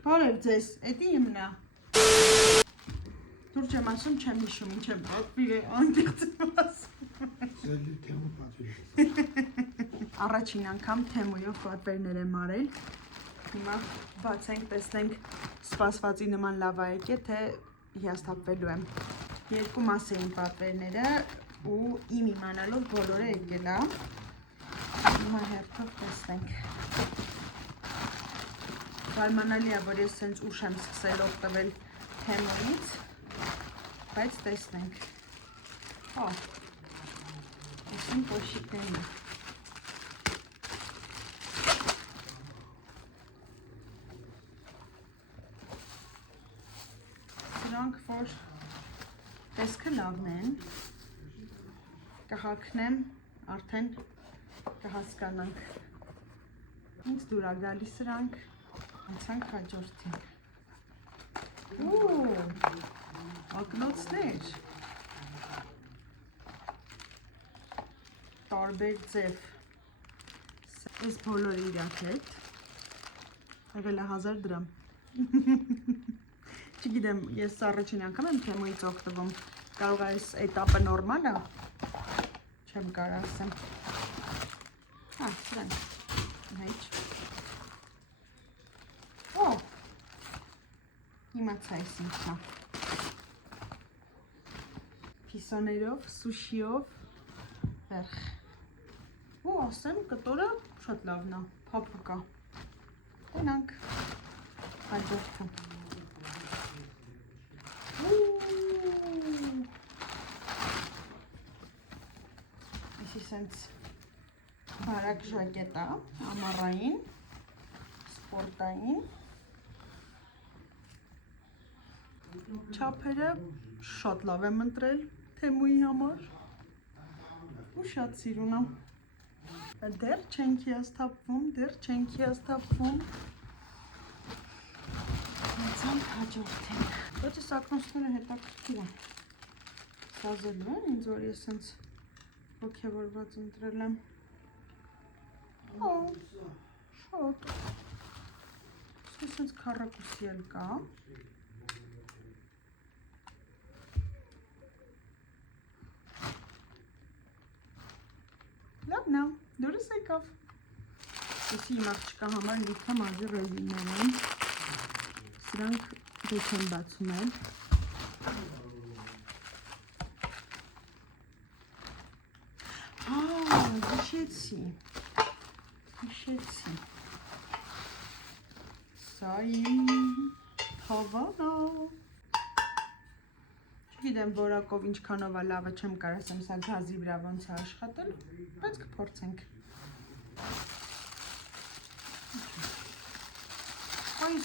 Բարև ձեզ, էդի իմնա։ Դուր չեմ ասում, չեմ հիշում, ինչ եմ անդիղծում ասում։ Սելի թեմու պատվիրել։ Առաջին անգամ թեմույով պատվերներ եմ արել։ Հիմա բացենք, տեսնենք սպասվածի նման լավ է եկե, թե հիասթափվելու եմ։ Երկու մաս էին պատվերները ու իմ իմանալով բոլորը եկել է։ Հիմա հերթով տեսնենք։ Զարմանալի է, որ ես սենց ուշ եմ սկսել օգտվել թեմուից, բայց տեսնենք։ Այսին կոշիկներն է։ Սրանք, որ տեսքը լավն են, կհակնեմ, արդեն կհասկանանք։ Ինձ դուր է գալիս սրանք, անցանք հաջորդին։ Ակնոցներ, տարբեր ձև, ես բոլորը իրակ հետ, եղել է 1000 դրամ։ Չգիտեմ, ես առաջին անգամ եմ թեմույից օգտվում, կարող է այս էտապը նորմալ է, չեմ կարող ասեմ։ Սրանք, հեչ։ Իմացա այս ինչա։ Պիսոներով, սուշիով, վերխ։ Ասեմ, կտորը շատ լավն է, փափուկ է։ Տենանք, հաջորդը։ Այսի սենց բարակ ժակետ է, ամառային, սպորտային։ Չափերը շատ լավ եմ ընտրել թեմուի համար ու շատ սիրուն է։ Դեռ չենք հիասթափվում։ Անցանք հաջորդենք։ Բայց այս ակնոցները հետաքրքիր են։ Սազելու են ինձ, որ ես սենց ոգևորված ընտրել եմ։ Շատ։ Ես սենց քառակուսի էլ կա։ Լավն է, դուրս եկավ։ Եսի իմ աղջկա համար լիքը մազի ռեզիններ են։ Սրանք դուք եմ բացում էլ։ Հիշեցի։ Սա իմ թավան է։ Չգիտեմ որակով ինչքանով է լավը, չեմ կարող ասեմ սա գազի վրա ոնց է աշխատել, բայց կփորձենք։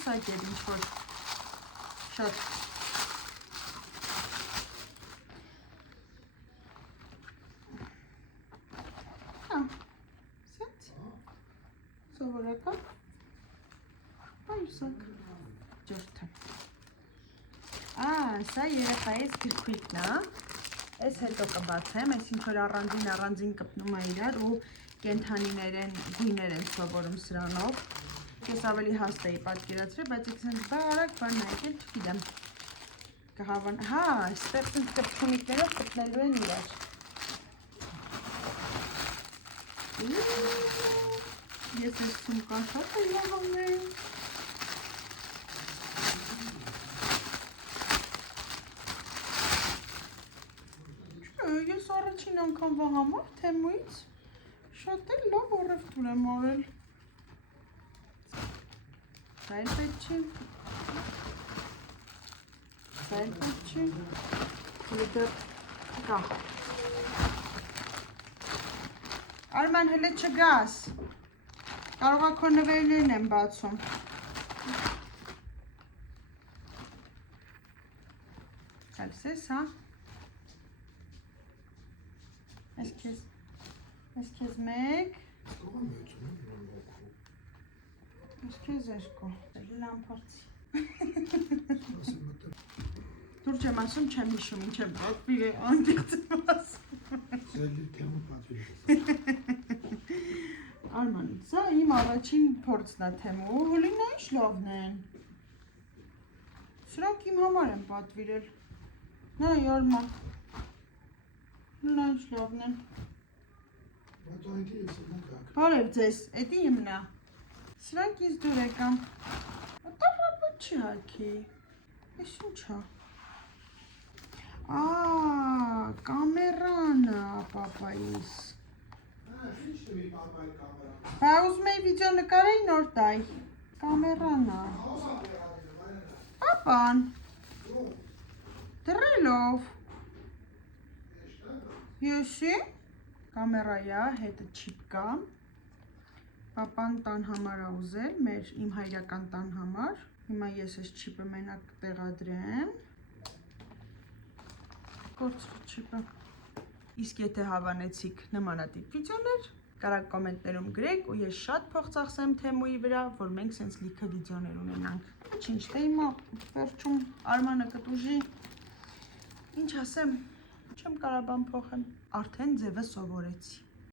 Սա էր ինչ-որ շատ սենց սովորական այուսակ ջորդը։ Սա երեխայիս գրքույկն է, ես հետո կբացեմ, ես ինչ-որ առանձին կպնում է իրար ու կենթանիներ գույներ են սովորում սրանով։ Ես ավելի հաստ էի պատկերացրել, բայց ես սենց բարակ բան եկել, չգիտեմ։ Կհավան, այստեղ սենց կպչունիկներով կպնելու են իրար։ Ես ես սումկա շատ եմ հավանել։ Ես առաջին անգամվա համար թեմույից շատ էլ լավ առևտուր եմ արել։ Սա էլ պետք չի։ Հետը կա։ Արման հլը չգաս։ Կարող է քո նվերներն եմ բացում։ Հալսես, հա։ Ես քեզ մեկ։ Ես քեզ երկու։ Լամպորցի։ Դուր չեմ ասում, չեմ հիշում, ինչ եմ անդիղծում ասում։ Սելի թեմու պատվիրել։ Արման, սա իմ առաջին փորձն է թեմու, հոլինա ինչ լավն են։ Իրանք իմ համար են պատվիրել։ Նա յարմա։ Նա ինչ լավն են։ Вот он интересно как. Բարև ձեզ, էդի իմնա։ Սրանք ինձ դուր եկան։ Ոտարապոտ չի հաքի։ Ես ինչա։ Կամերանա, պապայիս։ Видишь, ты папа камера. Բա ուզում էի վիդեո նկարեի նոր տայ։ Կամերանա։ Պապան։ Դրելով։ Եսի։ Կամերայա, հետը չիպ կա։ Պապան տան համար ա ուզել, իմ հայրական տան համար։ Հիմա ես ես չիպը մենակ տեղադրեմ։ Կորցրի չիպը։ Իսկ եթե հավանեցիք նմանատիպ վիդեոներ, կարակ կոմենտներում գրեք ու ես շատ փող ծախսեմ Թեմուի վրա, որ մենք սենց լիքը վիդեոներ ունենանք։ Ոչինչ, դե հիմա վերջում Արմանը կտուժի։ Ինչ ասեմ, չեմ կարա բան փոխեմ, արդեն ձևը սովորեցի։